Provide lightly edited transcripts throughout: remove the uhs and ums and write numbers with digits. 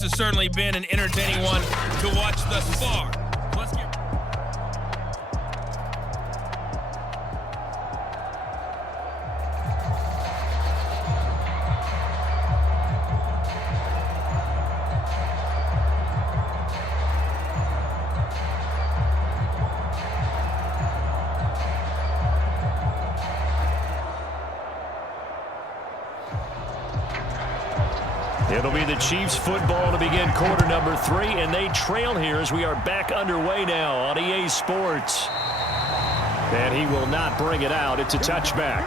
This has certainly been an entertaining one to watch thus far. Let's get It'll be the Chiefs football to begin quarter number 3, and they trail here as we are back underway now on EA Sports. And he will not bring it out. It's a touchback.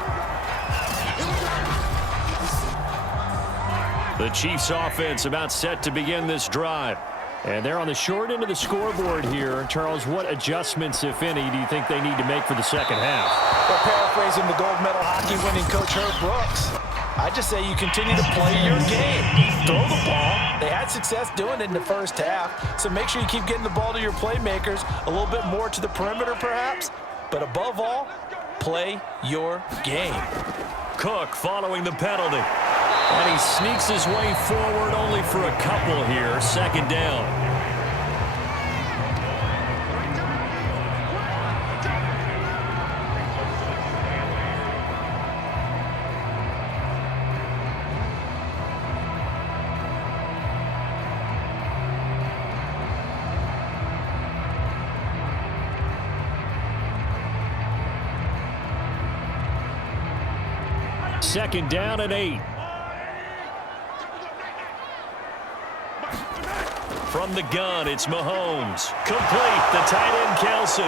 The Chiefs offense about set to begin this drive. And they're on the short end of the scoreboard here. Charles, what adjustments, if any, do you think they need to make for the second half? Well, paraphrasing the gold medal hockey winning coach Herb Brooks, I just say you continue to play your game. Throw the ball. They had success doing it in the first half, so make sure you keep getting the ball to your playmakers, a little bit more to the perimeter perhaps, but above all, play your game. Cook following the penalty. And he sneaks his way forward only for a couple here. Second down. Second down and 8. From the gun, it's Mahomes. Complete, the tight end, Kelsey.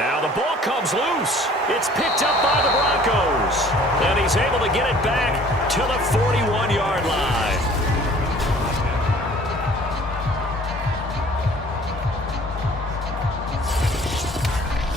Now the ball comes loose. It's picked up by the Broncos. And he's able to get it back to the 41-yard line.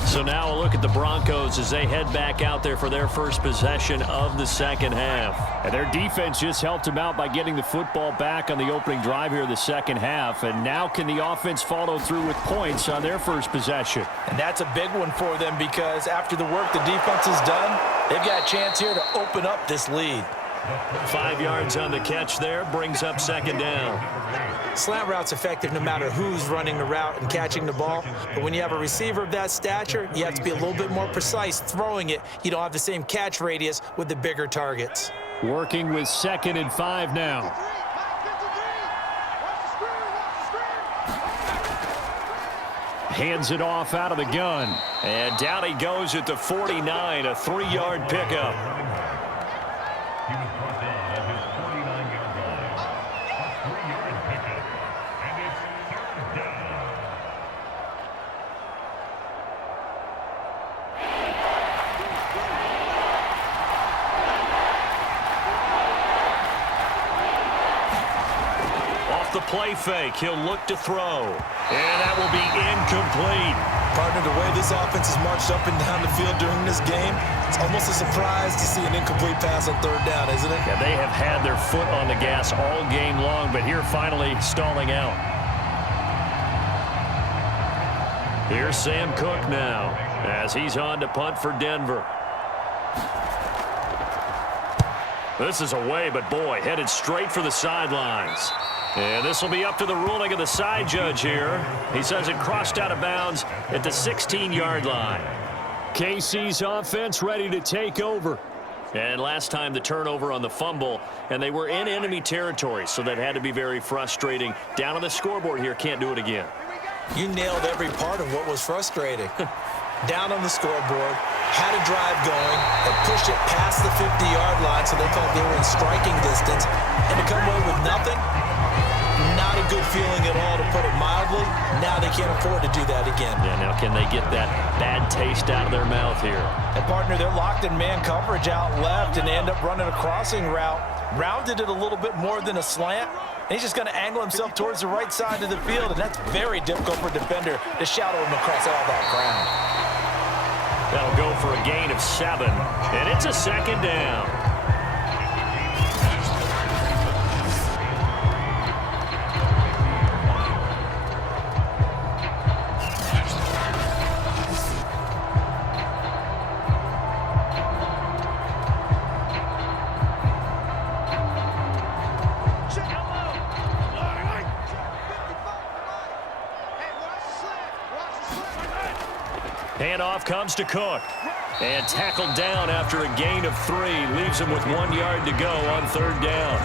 So now a look at the Broncos as they head back out there for their first possession of the second half. And their defense just helped them out by getting the football back on the opening drive here in the second half. And now can the offense follow through with points on their first possession? And that's a big one for them because after the work the defense has done, they've got a chance here to open up this lead. 5 yards on the catch there, brings up second down. Slant route's effective no matter who's running the route and catching the ball. But when you have a receiver of that stature, you have to be a little bit more precise throwing it. You don't have the same catch radius with the bigger targets. Working with 2nd and 5 now. Hands it off out of the gun. And down he goes at the 49, a 3-yard pickup. The play fake, he'll look to throw, and that will be incomplete. Partner, the way this offense has marched up and down the field during this game, it's almost a surprise to see an incomplete pass on third down, isn't it? Yeah, they have had their foot on the gas all game long, but here finally stalling out. Here's Sam Cook now as he's on to punt for Denver. This is away, but boy, headed straight for the sidelines. And this will be up to the ruling of the side judge here. He says it crossed out of bounds at the 16-yard line. KC's offense ready to take over. And last time the turnover on the fumble, and they were in enemy territory, so that had to be very frustrating. Down on the scoreboard here, can't do it again. You nailed every part of what was frustrating. Down on the scoreboard, had a drive going, and pushed it past the 50-yard line, so they felt they were in striking distance. And to come away with nothing, not a good feeling at all, to put it mildly. Now they can't afford to do that again. Yeah, now can they get that bad taste out of their mouth here? And partner, they're locked in man coverage out left, and they end up running a crossing route. Rounded it a little bit more than a slant. And he's just going to angle himself towards the right side of the field, and that's very difficult for a defender to shadow him across all that ground. That'll go for a gain of 7, and it's a second down. Handoff comes to Cook. And tackled down after a gain of 3. Leaves him with 1 yard to go on 3rd down.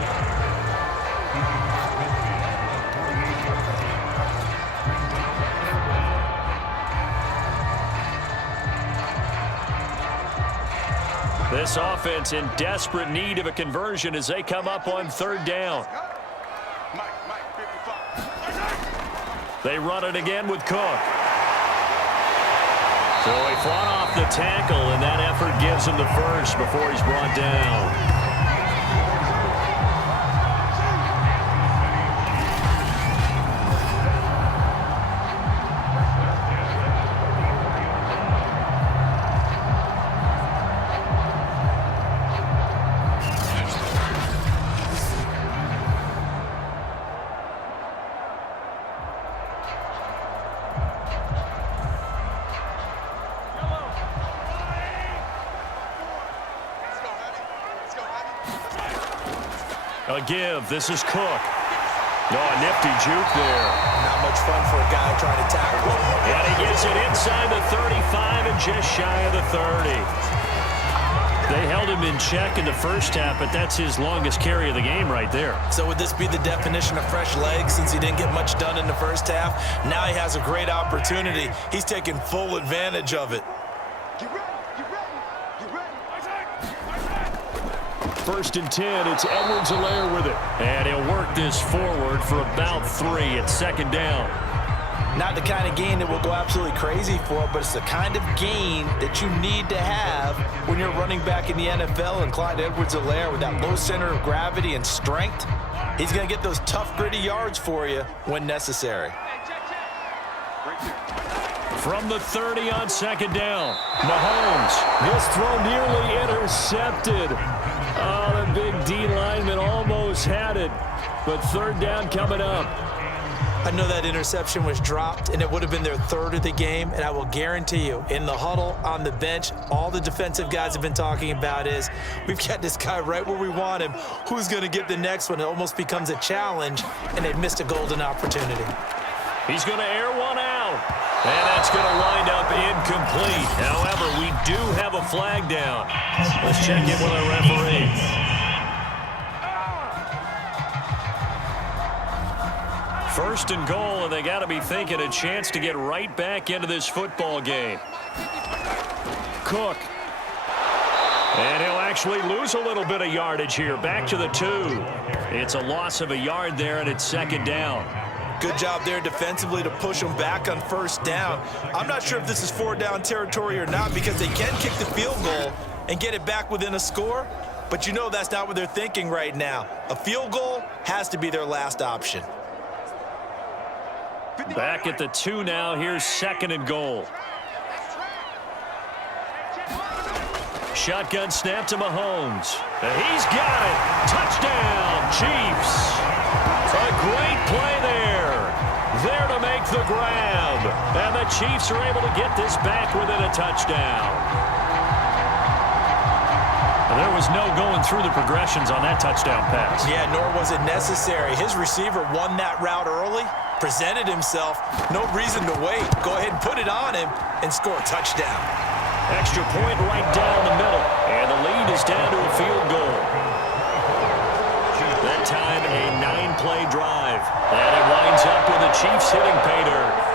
This offense in desperate need of a conversion as they come up on 3rd down. They run it again with Cook. So he fought off the tackle, and that effort gives him the first before he's brought down. A give. This is Cook. Oh, a nifty juke there. Not much fun for a guy trying to tackle him. And he gets it inside the 35 and just shy of the 30. They held him in check in the first half, but that's his longest carry of the game right there. So would this be the definition of fresh legs since he didn't get much done in the first half? Now he has a great opportunity. He's taking full advantage of it. 1st and 10, it's Edwards-Helaire with it. And he'll work this forward for about 3 at 2nd down. Not the kind of gain that will go absolutely crazy for, but it's the kind of gain that you need to have when you're running back in the NFL. And Clyde Edwards-Helaire with that low center of gravity and strength, he's going to get those tough, gritty yards for you when necessary. From the 30 on 2nd down, Mahomes. This throw nearly intercepted. Oh, the big D lineman almost had it, but 3rd down coming up. I know that interception was dropped, and it would have been their 3rd of the game, and I will guarantee you, in the huddle, on the bench, all the defensive guys have been talking about is, we've got this guy right where we want him. Who's going to get the next one? It almost becomes a challenge, and they've missed a golden opportunity. He's going to air one out, and that's going to wind up incomplete. However, we do have a flag down. Let's check in with our referee. First and goal, and they got to be thinking a chance to get right back into this football game. Cook. And he'll actually lose a little bit of yardage here. Back to the 2. It's a loss of a yard there, and it's 2nd down. Good job there defensively to push them back on 1st down. I'm not sure if this is 4th down territory or not because they can kick the field goal and get it back within a score, but you know that's not what they're thinking right now. A field goal has to be their last option. Back at the 2 now. Here's 2nd and goal. Shotgun snap to Mahomes. He's got it. Touchdown, Chiefs. A great play there. There to make the grab. And the Chiefs are able to get this back within a touchdown. There was no going through the progressions on that touchdown pass. Yeah, nor was it necessary. His receiver won that route early, presented himself. No reason to wait. Go ahead and put it on him and score a touchdown. Extra point right down the middle. And the lead is down to a field goal. That time a 9-play drive. And it winds up with the Chiefs hitting pay dirt.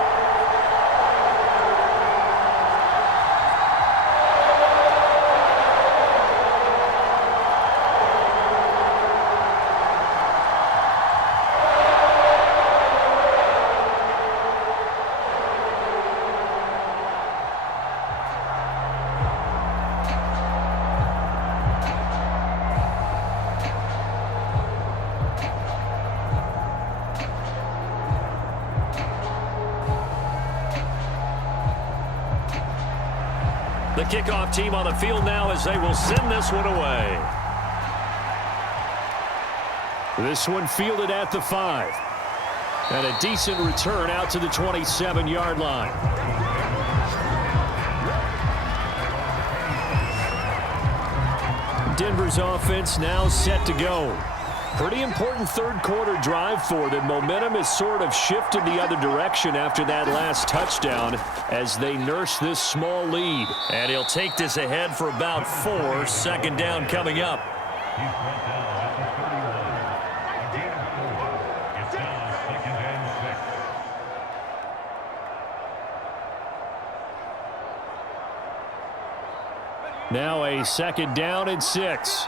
The kickoff team on the field now as they will send this one away. This one fielded at the 5. And a decent return out to the 27-yard line. Denver's offense now set to go. Pretty important third quarter drive for them. Momentum has sort of shifted the other direction after that last touchdown as they nurse this small lead. And he'll take this ahead for about 4. Second down coming up. Now a second down and 6.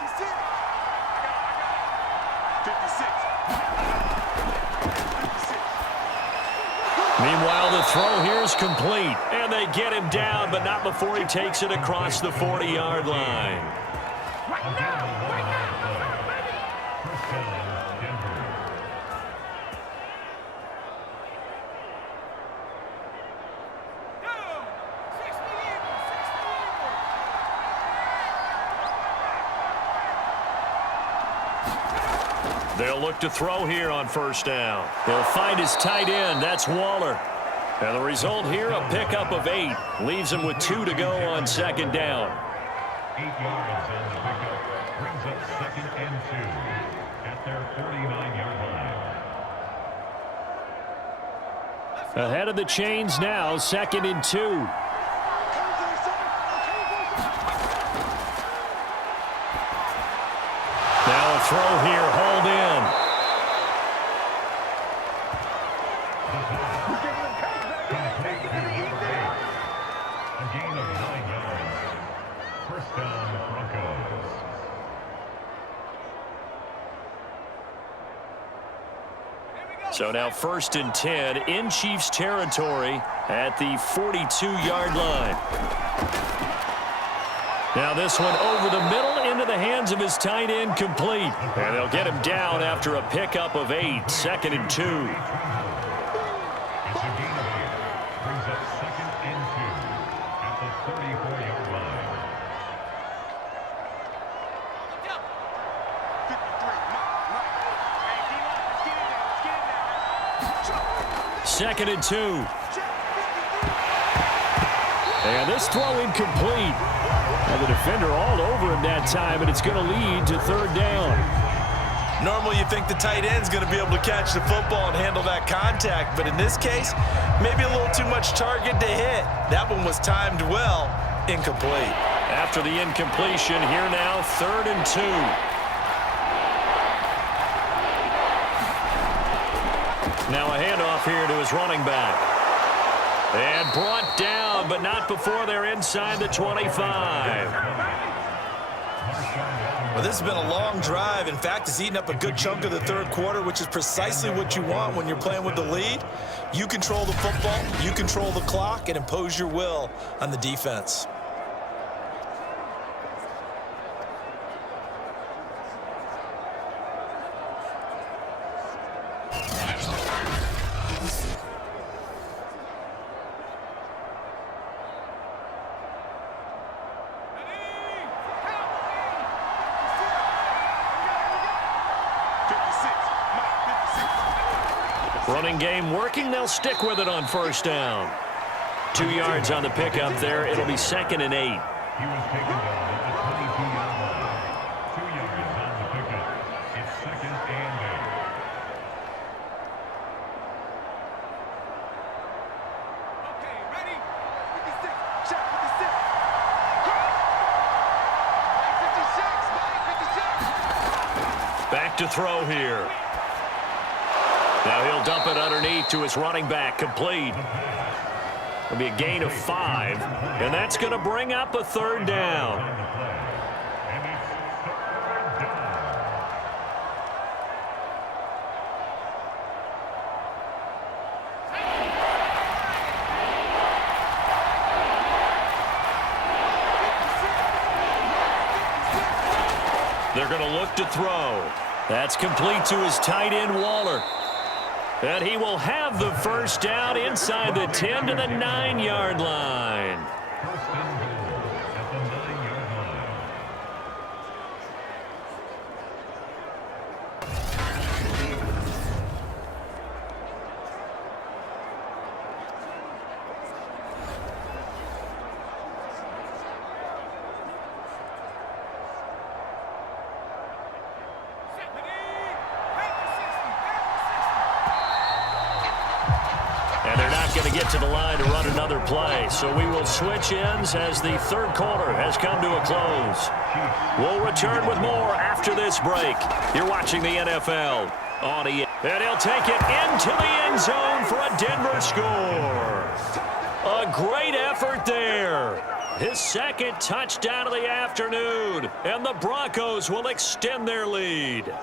Meanwhile, the throw here is complete. And they get him down, but not before he takes it across the 40-yard line. They'll look to throw here on first down. He'll find his tight end. That's Waller. And the result here, a pickup of 8. Leaves him with 2 to go on second down. 8 yards on the pickup. Brings up second and 2 at their 49-yard line. Ahead of the chains now, second and 2. Now a throw here, hauled in. A gain of 9 yards. First down, Broncos. So now first and 10 in Chiefs territory at the 42-yard line. Now this one over the middle into the hands of his tight end, complete. And they'll get him down after a pickup of 8. Second and 2. It's a gain of 8. Brings up second and 2 at the 34-yard line. Second and 2. And this throw incomplete. And the defender all over him that time, and it's going to lead to third down. Normally you think the tight end's going to be able to catch the football and handle that contact, but in this case, maybe a little too much target to hit. That one was timed well, incomplete. After the incompletion, here now, third and 2. Now a handoff here to his running back. And brought down, but not before they're inside the 25. Well, this has been a long drive. In fact, it's eaten up a good chunk of the third quarter, which is precisely what you want when you're playing with the lead. You control the football, you control the clock, and impose your will on the defense. Running game working. They'll stick with it on first down. 2 yards on the pickup there. It'll be second and 8. He was taken down at the 22-yard line. 2 yards on the pickup. It's second and 8. Okay, ready? 56. Check 56. Mike 56. Back to throw here. Now he'll dump it underneath to his running back, complete. It'll be a gain of 5, and that's going to bring up a third down. They're going to look to throw. That's complete to his tight end, Waller. And he will have the first down inside the 10 to the 9-yard line. First and goal at the 9-yard line. not going to get to the line to run another play. So we will switch ends as the third quarter has come to a close. We'll return with more after this break. You're watching the NFL on ESPN. And he'll take it into the end zone for a Denver score. A great effort there. His second touchdown of the afternoon. And the Broncos will extend their lead.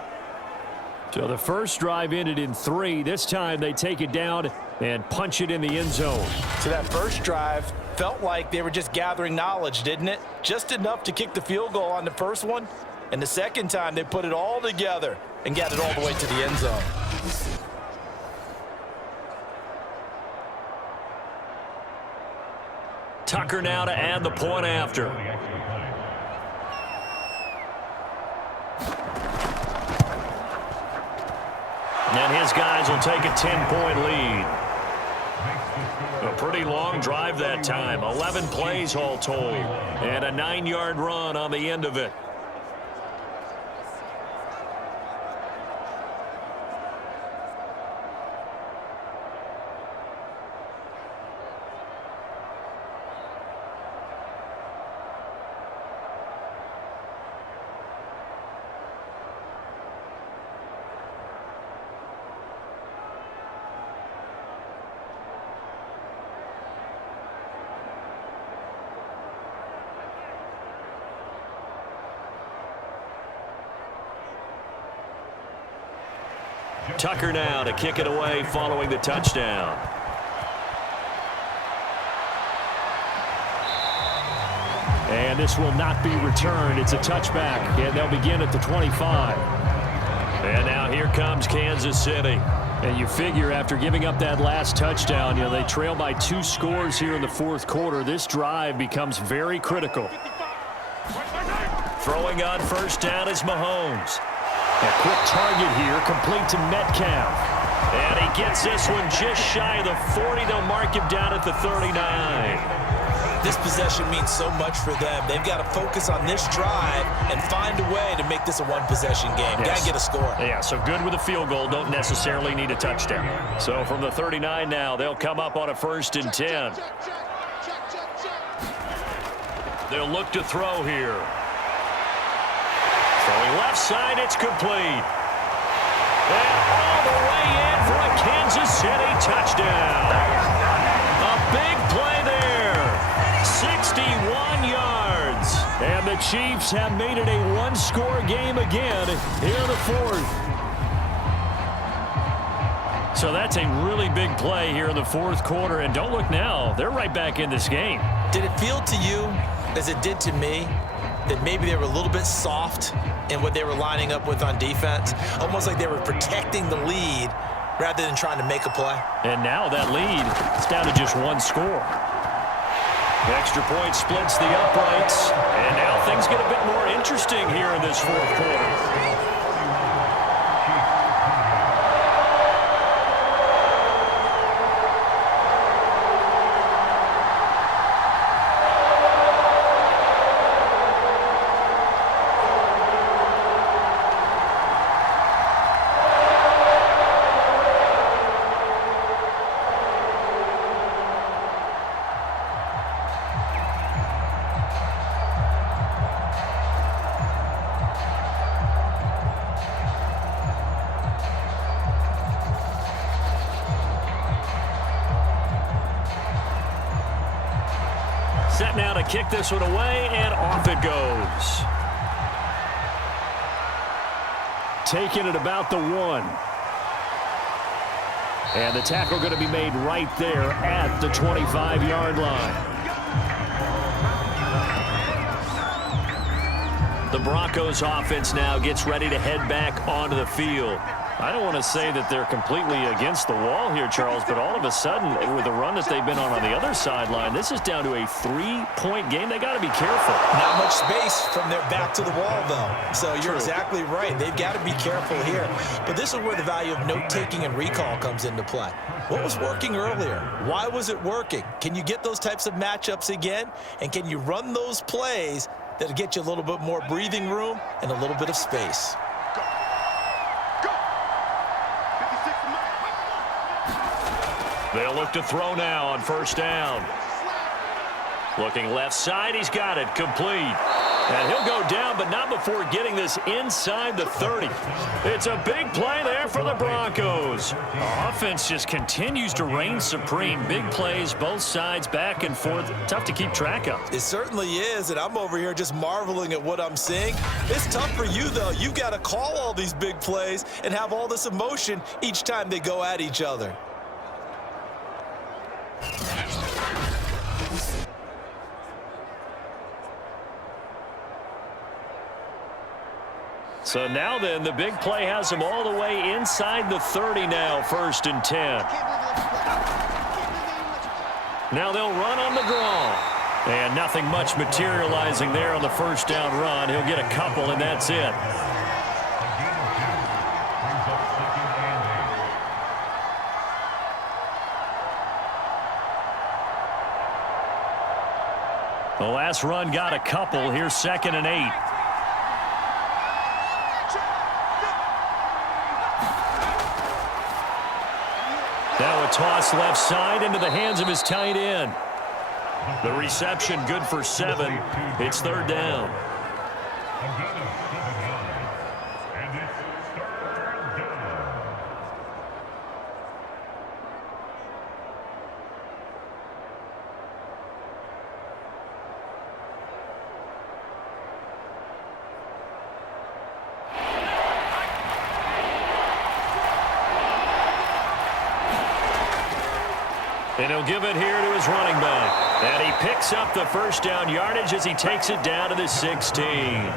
So the first drive ended in 3. This time they take it down and punch it in the end zone. So that first drive felt like they were just gathering knowledge, didn't it? Just enough to kick the field goal on the first one. And the second time they put it all together and got it all the way to the end zone. Tucker now to add the point after. And his guys will take a 10-point lead. A pretty long drive that time. 11 plays all told. And a 9-yard run on the end of it. Tucker now to kick it away following the touchdown. And this will not be returned. It's a touchback, and they'll begin at the 25. And now here comes Kansas City. And you figure after giving up that last touchdown, they trail by 2 scores here in the fourth quarter. This drive becomes very critical. Throwing on first down is Mahomes. A quick target here, complete to Metcalf. And he gets this one just shy of the 40. They'll mark him down at the 39. This possession means so much for them. They've got to focus on this drive and find a way to make this a one-possession game. Yes. Got to get a score. Yeah, so good with a field goal. Don't necessarily need a touchdown. So from the 39 now, they'll come up on a 1st and 10. They'll look to throw here. Throwing left side, it's complete. And all the way in for a Kansas City touchdown. A big play there. 61 yards. And the Chiefs have made it a one-score game again here in the fourth. So that's a really big play here in the fourth quarter. And don't look now, they're right back in this game. Did it feel to you, as it did to me, that maybe they were a little bit soft in what they were lining up with on defense? Almost like they were protecting the lead rather than trying to make a play. And now that lead is down to just 1 score. The extra point splits the uprights. And now things get a bit more interesting here in this fourth quarter. Set now to kick this one away, and off it goes. Taking it about the 1. And the tackle going to be made right there at the 25-yard line. The Broncos offense now gets ready to head back onto the field. I don't want to say that they're completely against the wall here, Charles, but all of a sudden, with the run that they've been on the other sideline, this is down to a 3-point game. They got to be careful. Not much space from their back to the wall, though. So you're exactly right. They've got to be careful here. But this is where the value of note-taking and recall comes into play. What was working earlier? Why was it working? Can you get those types of matchups again? And can you run those plays that'll get you a little bit more breathing room and a little bit of space? They'll look to throw now on first down. Looking left side, he's got it, complete. And he'll go down, but not before getting this inside the 30. It's a big play there for the Broncos. Offense just continues to reign supreme. Big plays, both sides, back and forth. Tough to keep track of. It certainly is, and I'm over here just marveling at what I'm seeing. It's tough for you, though. You've got to call all these big plays and have all this emotion each time they go at each other. So now then, the big play has them all the way inside the 30 now, 1st and 10. Now they'll run on the draw. And nothing much materializing there on the first down run. He'll get a couple, and that's it. The last run got a couple. Here's 2nd and 8. Now a toss left side into the hands of his tight end. The reception good for 7. It's 3rd down. And he'll give it here to his running back. And he picks up the first down yardage as he takes it down to the 16.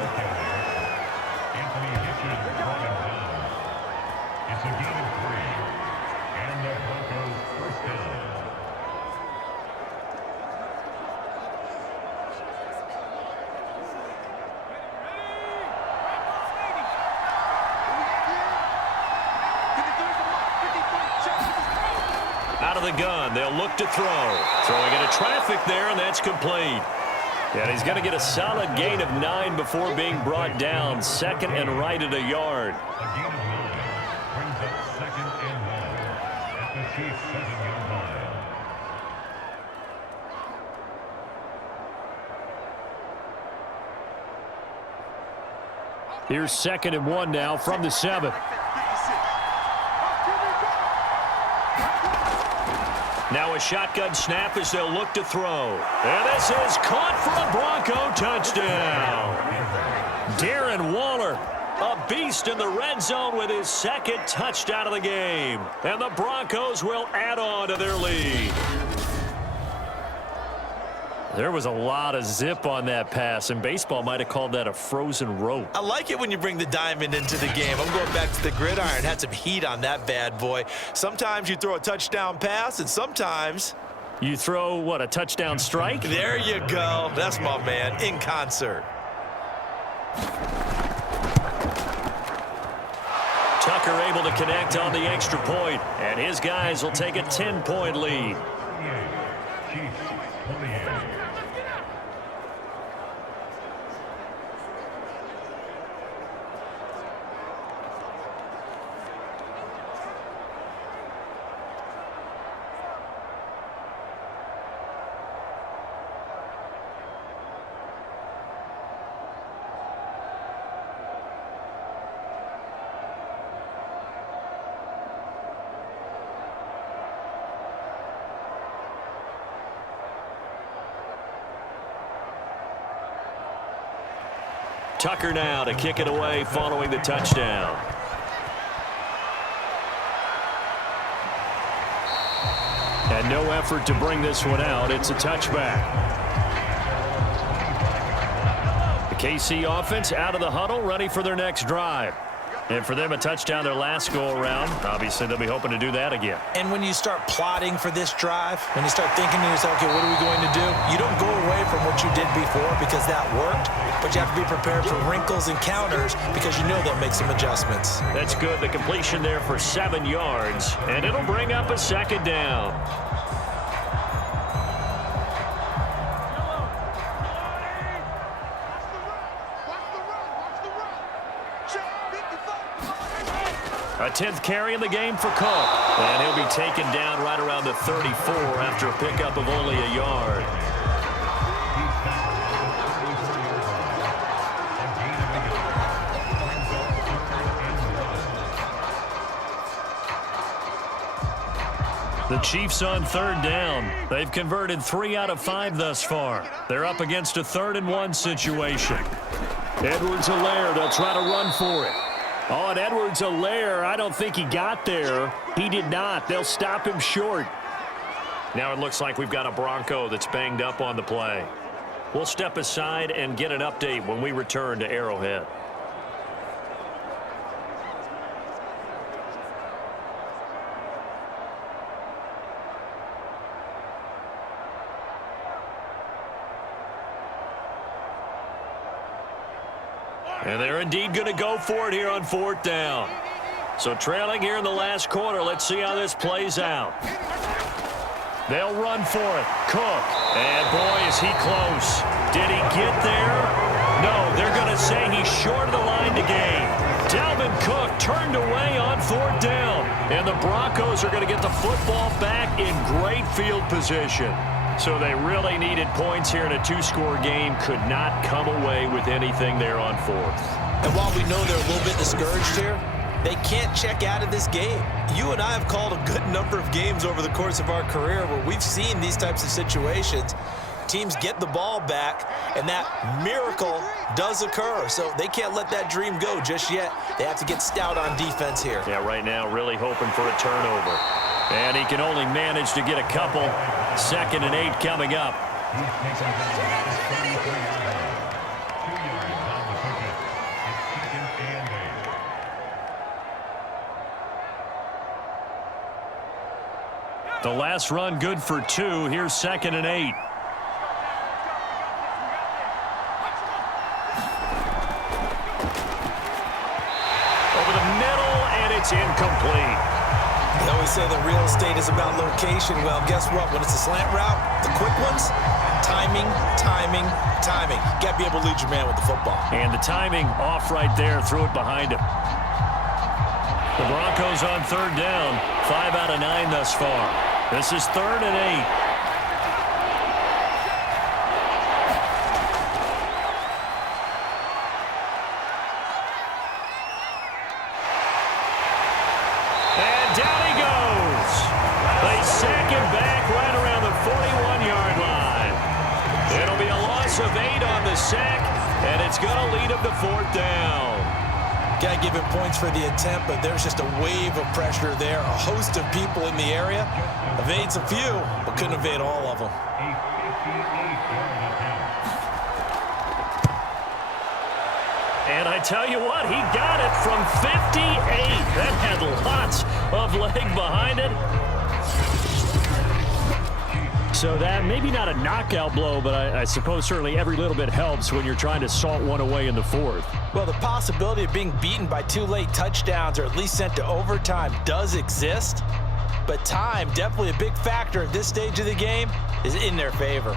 Out of the gun, they'll look to throw. Throwing into traffic there, and that's complete. And he's going to get a solid gain of 9 before being brought down. 2nd and right at a yard. A gain of 9 brings up 2nd and 1 at the Chiefs' 7-yard line. Here's 2nd and 1 now from the 7. Now a shotgun snap as they'll look to throw. And this is caught for a Bronco touchdown. Darren Waller, a beast in the red zone with his 2nd touchdown of the game. And the Broncos will add on to their lead. There was a lot of zip on that pass, and baseball might have called that a frozen rope. I like it when you bring the diamond into the game. I'm going back to the gridiron. Had some heat on that bad boy. Sometimes you throw a touchdown pass, and sometimes you throw, what, a touchdown strike? There you go. That's my man, in concert. Tucker able to connect on the extra point, and his guys will take a 10-point lead. Chiefs 28. Tucker now to kick it away following the touchdown. And no effort to bring this one out. It's a touchback. The KC offense out of the huddle, ready for their next drive. And for them, a touchdown their last go-around. Obviously, they'll be hoping to do that again. And when you start plotting for this drive, when you start thinking to yourself, okay, what are we going to do? You don't go away from what you did before because that worked, but you have to be prepared for wrinkles and counters because you know they'll make some adjustments. That's good. The completion there for 7 yards, and it'll bring up a 2nd down. A A 10th carry in the game for Cook. And he'll be taken down right around the 34 after a pickup of only a yard. The Chiefs on 3rd down. They've converted 3 out of 5 thus far. They're up against a 3rd-and-1 situation. Edwards-Helaire, they'll try to run for it. Oh, and Edwards-Helaire, I don't think he got there. He did not. They'll stop him short. Now it looks like we've got a Bronco that's banged up on the play. We'll step aside and get an update when we return to Arrowhead. And they're indeed going to go for it here on 4th down. So trailing here in the last quarter, let's see how this plays out. They'll run for it. Cook. And boy, is he close. Did he get there? No, they're going to say he's short of the line to gain. Dalvin Cook turned away on 4th down. And the Broncos are going to get the football back in great field position. So they really needed points here in a 2-score game. Could not come away with anything there on 4th. And while we know they're a little bit discouraged here, they can't check out of this game. You and I have called a good number of games over the course of our career where we've seen these types of situations. Teams get the ball back, and that miracle does occur. So they can't let that dream go just yet. They have to get stout on defense here. Yeah, right now really hoping for a turnover. And he can only manage to get a couple. 2nd and 8 coming up. The last run good for 2. Here's 2nd and 8. Over the middle, and it's incomplete. They always say that real estate is about location. Well, guess what? When it's a slant route, the quick ones, timing, timing, timing. You got to be able to lead your man with the football. And the timing off right there. Threw it behind him. The Broncos on 3rd down. 5 out of 9 thus far. This is 3rd and 8. Of 8 on the sack, and it's going to lead him to 4th down. Got to give him points for the attempt, but there's just a wave of pressure there. A host of people in the area. Evades a few, but couldn't evade all of them. And I tell you what, he got it from 58. That had lots of leg behind it. So that, maybe not a knockout blow, but I suppose certainly every little bit helps when you're trying to salt one away in the 4th. Well, the possibility of being beaten by 2 late touchdowns or at least sent to overtime does exist. But time, definitely a big factor at this stage of the game, is in their favor.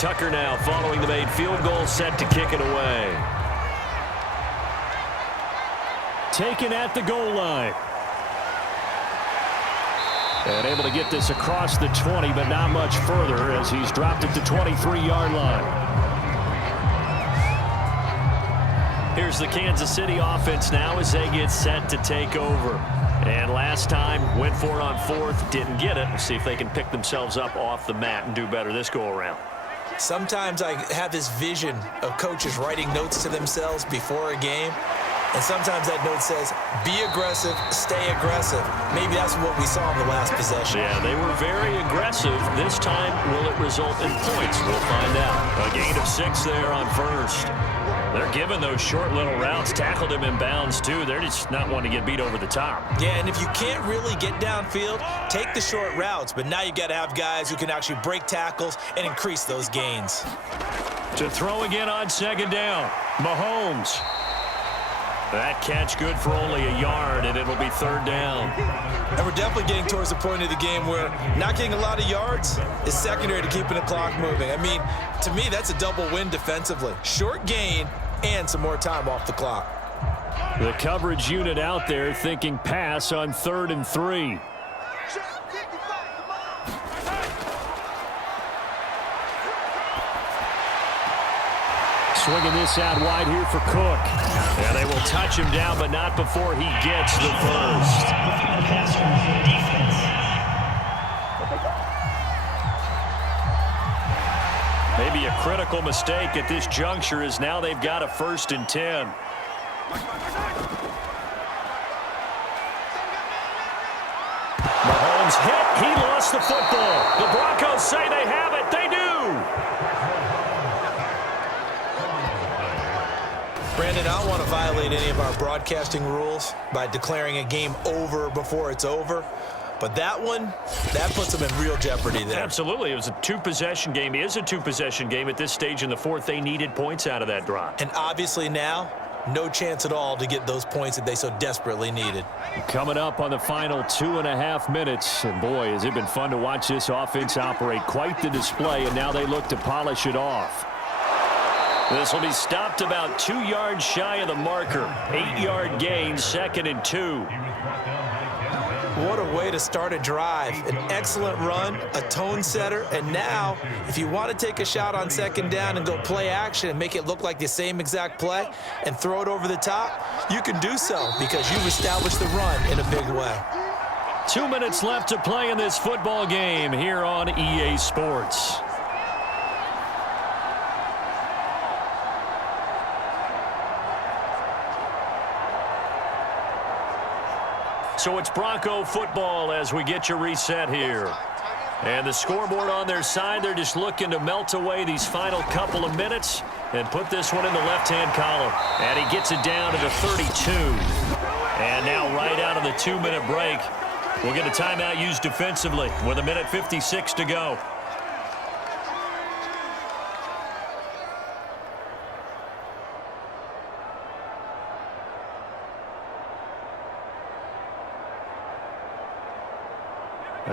Tucker now following the made field goal, set to kick it away. Taken at the goal line. And able to get this across the 20, but not much further as he's dropped it to 23-yard line. Here's the Kansas City offense now as they get set to take over. And last time, went for it on 4th, didn't get it. We'll see if they can pick themselves up off the mat and do better this go-around. Sometimes I have this vision of coaches writing notes to themselves before a game. And sometimes that note says, be aggressive, stay aggressive. Maybe that's what we saw in the last possession. Yeah, they were very aggressive. This time, will it result in points? We'll find out. A gain of 6 there on 1st. They're giving those short little routes. Tackled him in bounds, too. They're just not wanting to get beat over the top. Yeah, and if you can't really get downfield, take the short routes. But now you got to have guys who can actually break tackles and increase those gains. To throw again on 2nd down, Mahomes. That catch good for only a yard, and it'll be third down. And we're definitely getting towards the point of the game where not getting a lot of yards is secondary to keeping the clock moving. I mean, to me, that's a double win defensively. Short gain and some more time off the clock. The coverage unit out there thinking pass on 3rd and 3. Swinging this out wide here for Cook. Yeah, they will touch him down, but not before he gets the first. Maybe a critical mistake at this juncture is now they've got a 1st and 10. Mahomes hit. He lost the football. The Broncos say they have it. They do. Brandon, I don't want to violate any of our broadcasting rules by declaring a game over before it's over. But that one, that puts them in real jeopardy there. Absolutely. It was a 2-possession game. It is a 2-possession game at this stage in the 4th. They needed points out of that drive. And obviously now, no chance at all to get those points that they so desperately needed. Coming up on the final 2.5 minutes. And boy, has it been fun to watch this offense operate. Quite the display, and now they look to polish it off. This will be stopped about 2 yards shy of the marker. 8-yard gain, 2nd and 2. What a way to start a drive. An excellent run, a tone setter, and now, if you want to take a shot on 2nd down and go play action and make it look like the same exact play and throw it over the top, you can do so because you've established the run in a big way. 2 minutes left to play in this football game here on EA Sports. So it's Bronco football as we get your reset here. And the scoreboard on their side, they're just looking to melt away these final couple of minutes and put this one in the left-hand column. And he gets it down to the 32. And now right out of the 2-minute break, we'll get a timeout used defensively with 1:56 to go.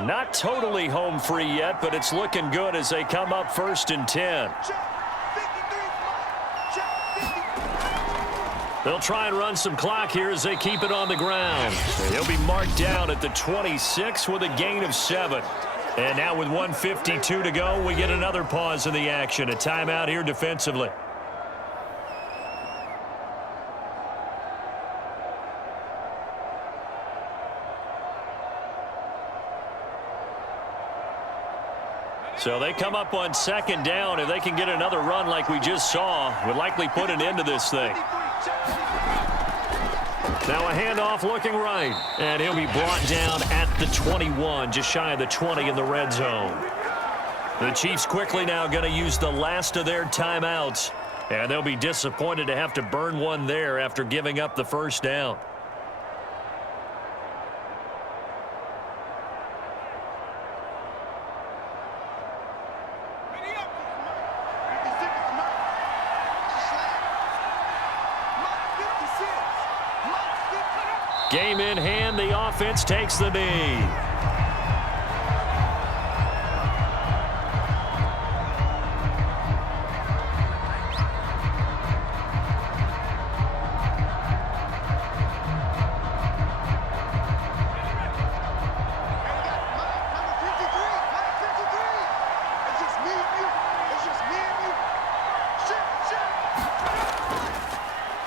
Not totally home free yet, but it's looking good as they come up 1st and 10. They'll try and run some clock here as they keep it on the ground. He'll be marked down at the 26 with a gain of 7. And now with 1:52 to go, we get another pause in the action. A timeout here defensively. So they come up on 2nd down. If they can get another run like we just saw, would likely put an end to this thing. Now a handoff looking right. And he'll be brought down at the 21, just shy of the 20 in the red zone. The Chiefs quickly now going to use the last of their timeouts. And they'll be disappointed to have to burn one there after giving up the 1st down. Game in hand, the offense takes the knee.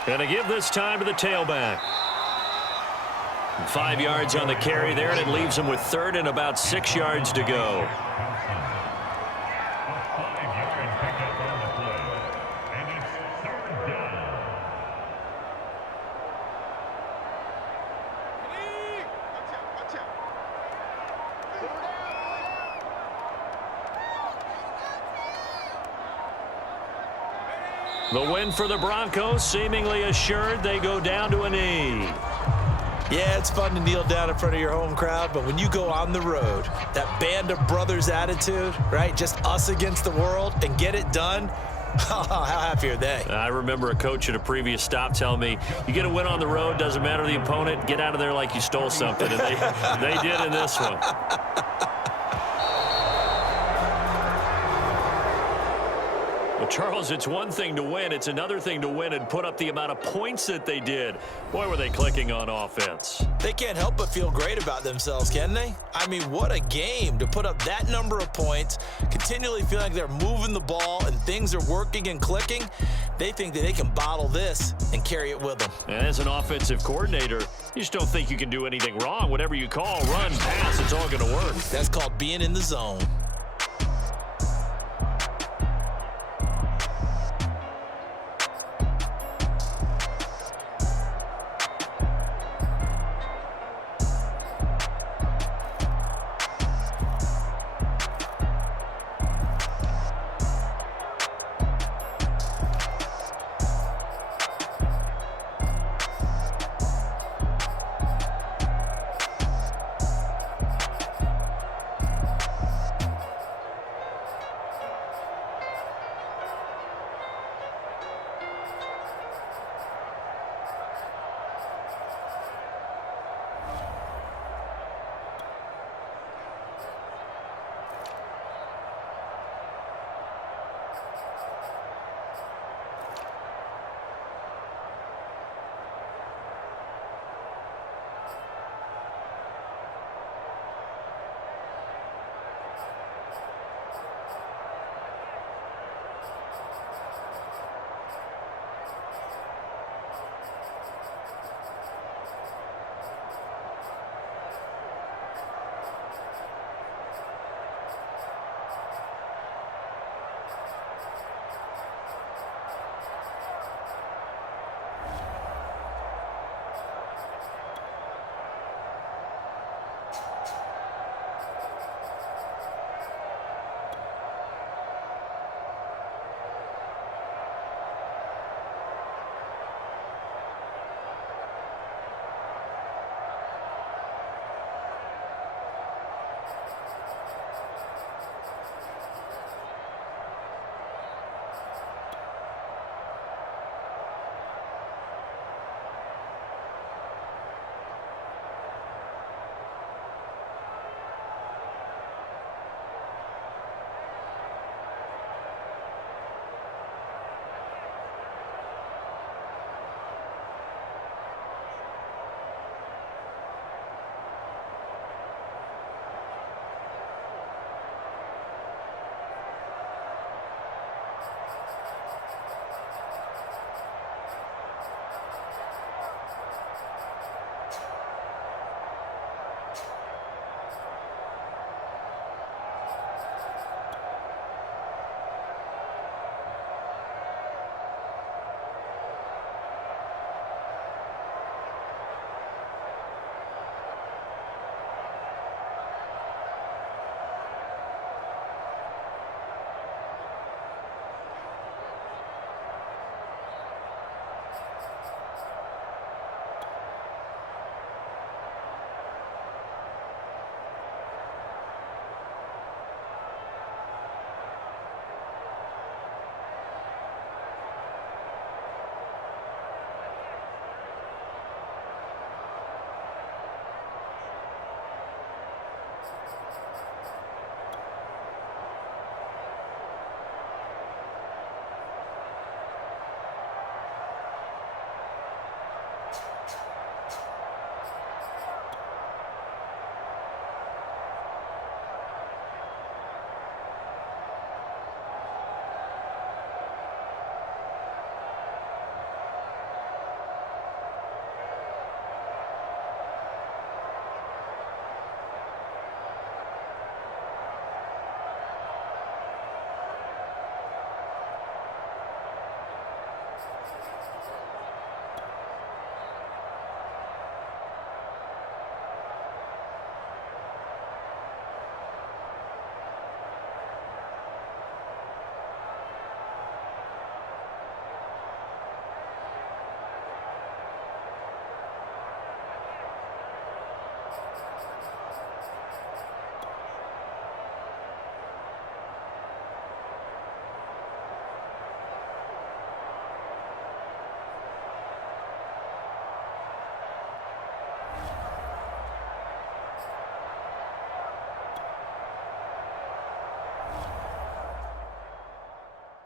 And to give this time to the tailback. 5 yards on the carry there, and it leaves him with 3rd and about 6 yards to go. The win for the Broncos, seemingly assured. They go down to a knee. Yeah, it's fun to kneel down in front of your home crowd, but when you go on the road, that band of brothers attitude, right, just us against the world, and get it done, How happy are they? I remember a coach at a previous stop telling me, you get a win on the road, doesn't matter the opponent, get out of there like you stole something. And they did in this one. Well, Charles, it's one thing to win. It's another thing to win and put up the amount of points that they did. Boy, were they clicking on offense. They can't help but feel great about themselves, can they? I mean, what a game to put up that number of points, continually feel like they're moving the ball and things are working and clicking. They think that they can bottle this and carry it with them. And as an offensive coordinator, you just don't think you can do anything wrong. Whatever you call, run, pass, it's all going to work. That's called being in the zone.